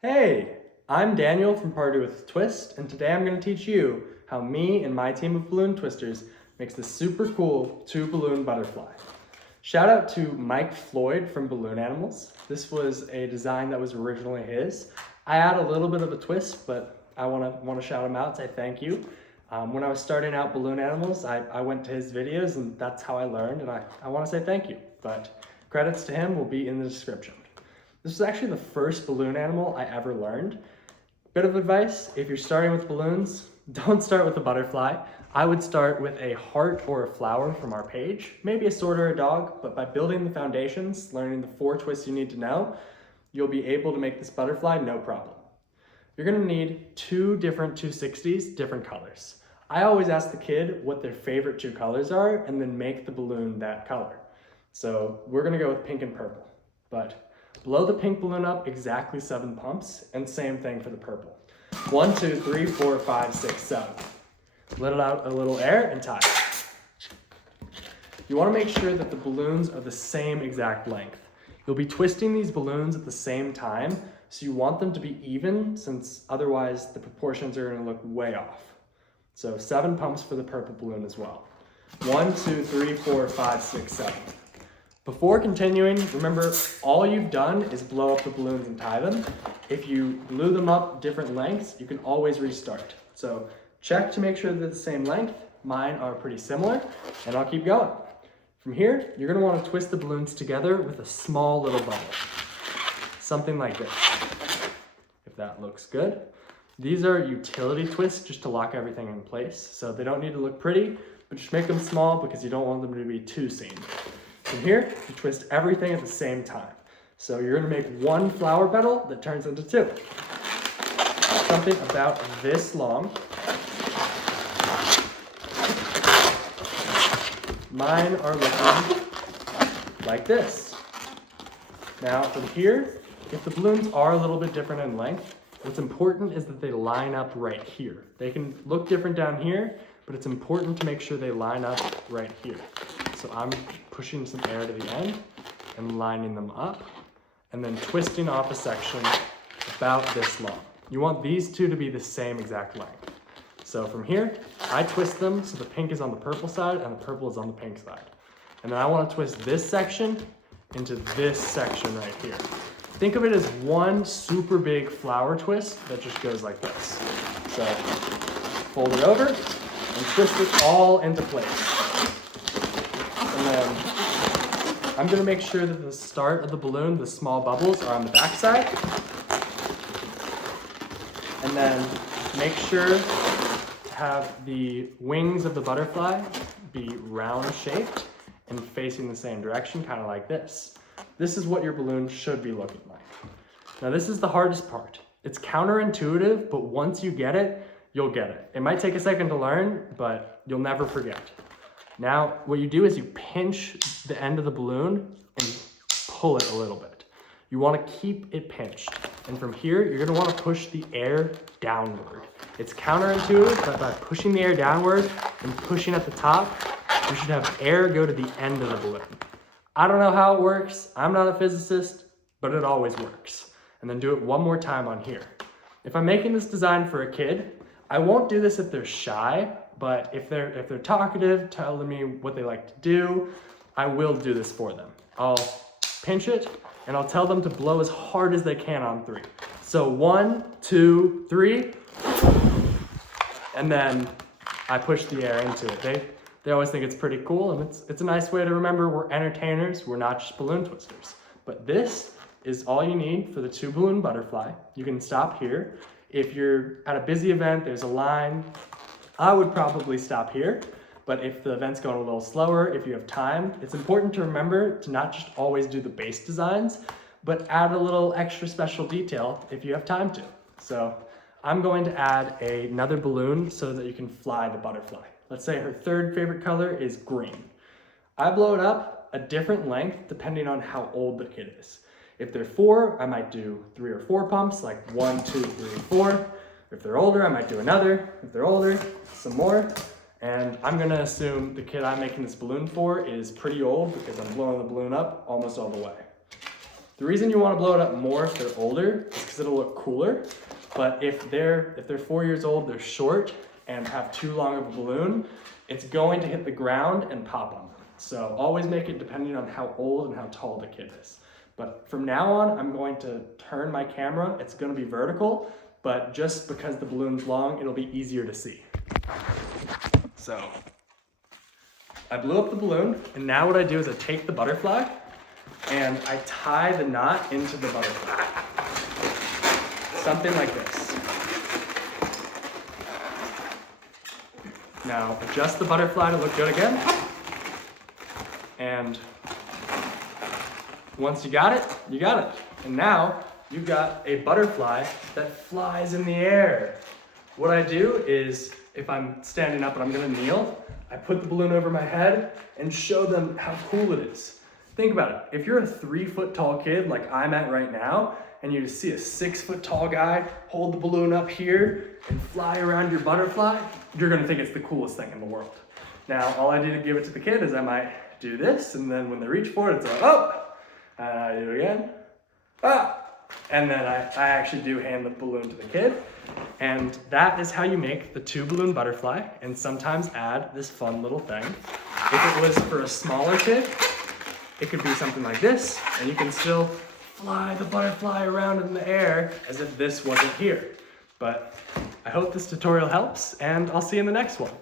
Hey, I'm Daniel from Party with Twist, and today I'm going to teach you how me and my team of balloon twisters makes this super cool two-balloon butterfly. Shout out to Mike Floyd from Balloon Animals. This was a design that was originally his. I add a little bit of a twist, but I want to shout him out, say thank you. When I was starting out Balloon Animals, I went to his videos, and that's how I learned, and I want to say thank you. But credits to him will be in the description. This was actually the first balloon animal I ever learned. Bit of advice, if you're starting with balloons, don't start with a butterfly. I would start with a heart or a flower from our page, maybe a sword or a dog, but by building the foundations, learning the 4 twists you need to know, you'll be able to make this butterfly no problem. You're gonna need 2 different 260s, different colors. I always ask the kid what their favorite 2 colors are and then make the balloon that color. So we're gonna go with pink and purple, but blow the pink balloon up exactly 7 pumps, and same thing for the purple. 1, 2, 3, 4, 5, 6, 7. Let it out a little air and tie it. You want to make sure that the balloons are the same exact length. You'll be twisting these balloons at the same time, so you want them to be even, since otherwise the proportions are going to look way off. So 7 pumps for the purple balloon as well. 1, 2, 3, 4, 5, 6, 7. Before continuing, remember all you've done is blow up the balloons and tie them. If you blew them up different lengths, you can always restart. So check to make sure they're the same length. Mine are pretty similar, and I'll keep going. From here, you're gonna wanna twist the balloons together with a small little bubble. Something like this, if that looks good. These are utility twists just to lock everything in place. So they don't need to look pretty, but just make them small because you don't want them to be too seen. From here, you twist everything at the same time. So you're gonna make 1 flower petal that turns into 2. Something about this long. Mine are looking like this. Now from here, if the balloons are a little bit different in length, what's important is that they line up right here. They can look different down here, but it's important to make sure they line up right here. So I'm pushing some air to the end and lining them up, and then twisting off a section about this long. You want these 2 to be the same exact length. So from here, I twist them so the pink is on the purple side and the purple is on the pink side. And then I want to twist this section into this section right here. Think of it as one super big flower twist that just goes like this. So fold it over and twist it all into place. And then I'm gonna make sure that the start of the balloon, the small bubbles, are on the back side. And then make sure to have the wings of the butterfly be round shaped and facing the same direction, kind of like this. This is what your balloon should be looking like. Now this is the hardest part. It's counterintuitive, but once you get it, you'll get it. It might take a second to learn, but you'll never forget. Now, what you do is you pinch the end of the balloon and pull it a little bit. You want to keep it pinched. And from here, you're going to want to push the air downward. It's counterintuitive, but by pushing the air downward and pushing at the top, you should have air go to the end of the balloon. I don't know how it works. I'm not a physicist, but it always works. And then do it one more time on here. If I'm making this design for a kid, I won't do this if they're shy. But if they're talkative, telling me what they like to do, I will do this for them. I'll pinch it and I'll tell them to blow as hard as they can on 3. So 1, 2, 3, and then I push the air into it. They always think it's pretty cool, and it's a nice way to remember we're entertainers, we're not just balloon twisters. But this is all you need for the 2 balloon butterfly. You can stop here. If you're at a busy event, there's a line, I would probably stop here, but if the event's going a little slower, if you have time, it's important to remember to not just always do the base designs, but add a little extra special detail if you have time to. So I'm going to add another balloon so that you can fly the butterfly. Let's say her 3rd favorite color is green. I blow it up a different length depending on how old the kid is. If they're 4, I might do 3 or 4 pumps, like 1, 2, 3, 4. If they're older, I might do another. If they're older, some more. And I'm gonna assume the kid I'm making this balloon for is pretty old because I'm blowing the balloon up almost all the way. The reason you want to blow it up more if they're older is because it'll look cooler. But if they're 4 years old, they're short and have too long of a balloon, it's going to hit the ground and pop on them. So always make it depending on how old and how tall the kid is. But from now on, I'm going to turn my camera. It's going to be vertical, but just because the balloon's long, it'll be easier to see. So I blew up the balloon, and now what I do is I take the butterfly and I tie the knot into the butterfly. Something like this. Now adjust the butterfly to look good again. And once you got it, you got it. And now you've got a butterfly that flies in the air. What I do is, if I'm standing up and I'm gonna kneel, I put the balloon over my head and show them how cool it is. Think about it. If you're a 3 foot tall kid like I'm at right now, and you see a 6 foot tall guy hold the balloon up here and fly around your butterfly, you're gonna think it's the coolest thing in the world. Now, all I do to give it to the kid is I might do this, and then when they reach for it, it's like, oh! And I do it again, ah! And then I actually do hand the balloon to the kid. And that is how you make the 2 balloon butterfly, and sometimes add this fun little thing. If it was for a smaller kid, it could be something like this, and you can still fly the butterfly around in the air as if this wasn't here. But I hope this tutorial helps, and I'll see you in the next one.